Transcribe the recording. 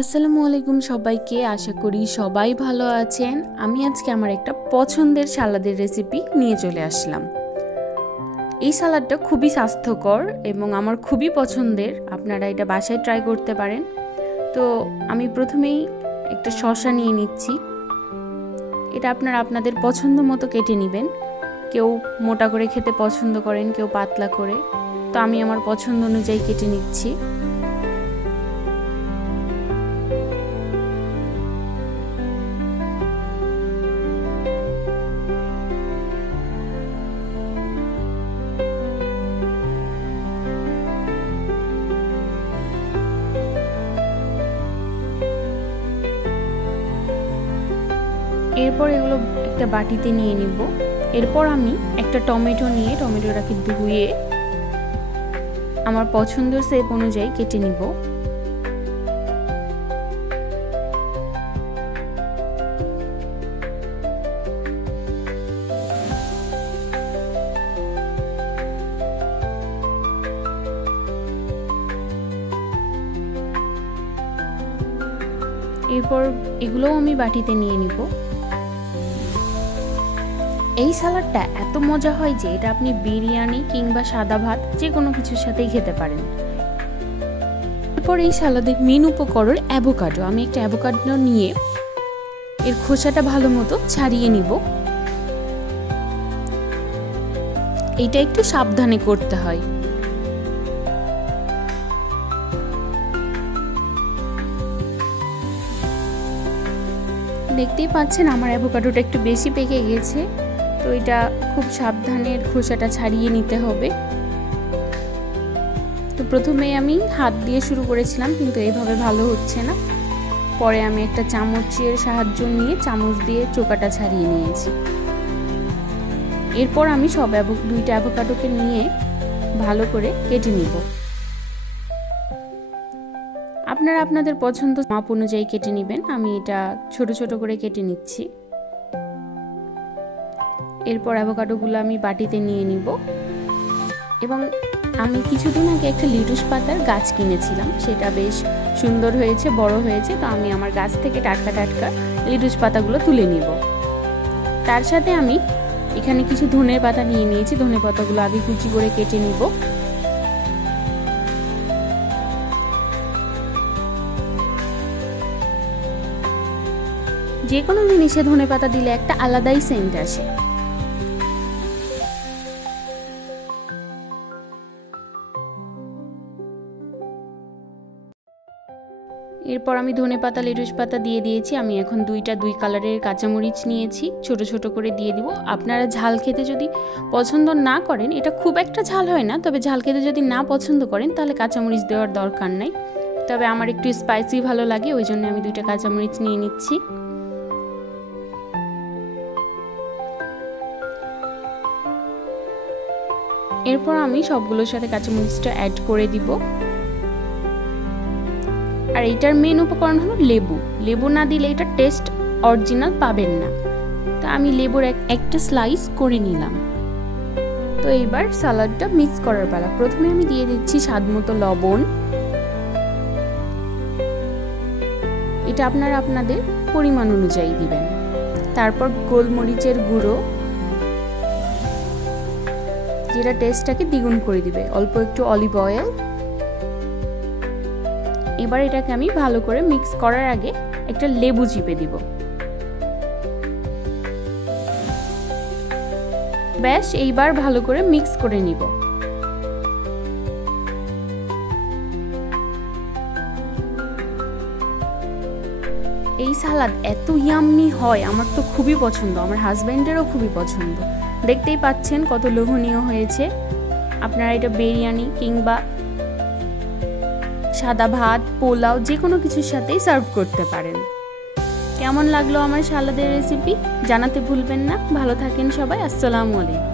আসসালামু আলাইকুম সবাইকে, আশা করি সবাই ভালো আছেন। আমি আজকে আমার একটা পছন্দের সালাদের রেসিপি নিয়ে চলে আসলাম। এই সালাদটা খুবই স্বাস্থ্যকর এবং আমার খুবই পছন্দের। আপনারা এটা বাসায় ট্রাই করতে পারেন। তো আমি প্রথমেই একটা শসা নিয়ে নিচ্ছি। এটা আপনারা আপনাদের পছন্দ মতো কেটে নেবেন। কেউ মোটা করে খেতে পছন্দ করেন, কেউ পাতলা করে। তো আমি আমার পছন্দ অনুযায়ী কেটে নিচ্ছি। এরপর এগুলো একটা বাটিতে নিয়ে নিব। এরপর আমি একটা টমেটো নিয়ে টমেটোটাকে ধুয়ে আমার পছন্দের শেপ অনুযায়ী কেটে নিব। এরপর এগুলোও আমি বাটিতে নিয়ে নিব। এই সালাডটা এত মজা হয় যে এটা আপনি বিরিয়ানি কিংবা সাদা ভাত যে কোনো কিছুর সাথেই খেতে পারেন। এরপর এই সালাদের মেন উপকরণ অ্যাভোকাডো। আমি একটা অ্যাভোকাডো নিয়ে এর খোসাটা ভালো মতো ছাড়িয়ে নিব। এটা একটু সাবধানে করতে হয়। দেখতেই পাচ্ছেন আমার অ্যাভোকাডোটা একটু বেশি পেকে গেছে, তো এটা খুব সাবধানে খোসাটা ছাড়িয়ে নিতে হবে। তো প্রথমে আমি হাত দিয়ে শুরু করেছিলাম, কিন্তু এইভাবে ভালো হচ্ছে না। পরে আমি একটা চামচের সাহায্য নিয়ে চামচ দিয়ে চোকাটা ছাড়িয়ে নিয়েছি। এরপর আমি দুইটা অ্যাভোকাডোকে নিয়ে ভালো করে কেটে নিব। আপনারা আপনাদের পছন্দ মাপ অনুযায়ী কেটে নেবেন। আমি এটা ছোট ছোট করে কেটে নিচ্ছি। এরপর অ্যাভোকাডোগুলো আমি বাটিতে নিয়ে নিব। এবং আমি কিছুদিন আগে একটা লেটুস পাতার গাছ কিনেছিলাম, সেটা বেশ সুন্দর হয়েছে, বড় হয়েছে। তো আমি আমার গাছ থেকে টাটকা টাটকা লেটুস পাতাগুলো তুলে নিব। তার সাথে আমি এখানে কিছু ধনের পাতা নিয়ে নিয়েছি। ধনে পাতাগুলো আগে কুচি করে কেটে নিব। যে কোনো জিনিসে ধনে পাতা দিলে একটা আলাদাই সেন্ট আসে। এরপর আমি ধনে পাতা লেটুস পাতা দিয়ে দিয়েছি। আমি এখন দুই কালারের কাঁচামরিচ নিয়েছি, ছোট ছোট করে দিয়ে দিব। আপনারা ঝাল খেতে যদি পছন্দ না করেন, এটা খুব একটা ঝাল হয় না, তবে ঝাল খেতে যদি না পছন্দ করেন তাহলে কাঁচামরিচ দেওয়ার দরকার নাই। তবে আমার একটু স্পাইসি ভালো লাগে, ওই জন্য আমি 2টা কাঁচামরিচ নিয়ে নিচ্ছি। এরপর আমি সবগুলোর সাথে কাঁচামরিচটা অ্যাড করে দিব। আর এইটার মেন উপকরণ হলো লেবু। লেবু না দিলে এটা টেস্ট অরিজিনাল পাবেন না। তো আমি লেবুর একটা স্লাইস করে নিলাম। তো এইবার সালাডটা মিক্স করার পালা। প্রথমে আমি দিয়ে দিচ্ছি স্বাদমতো লবণ। এটা আপনারা আপনাদের পরিমাণ অনুযায়ী দিবেন। তারপর গোলমরিচের গুঁড়ো, যেটা টেস্টটাকে দ্বিগুণ করে দিবে। অল্প একটু অলিভ অয়েল। এবার এটাকে আমি ভালো করে মিক্স করার আগে একটা লেবু চিপে দিব। ব্যাস, এইবার ভালো করে মিক্স করে নিব। এই সালাদ এত ইয়াম্মি হয়, আমার তো খুবই পছন্দ, আমার হাজব্যান্ডেরও খুবই পছন্দ। দেখতেই পাচ্ছেন কত লোভনীয় হয়েছে। আপনারা এটা বিরিয়ানি কিংবা সাদা ভাত, পোলাও যে কোনো কিছুর সাথেই সার্ভ করতে পারেন। কেমন লাগলো আমার সালাদের রেসিপি জানাতে ভুলবেন না। ভালো থাকেন সবাই। আসসালামু আলাইকুম।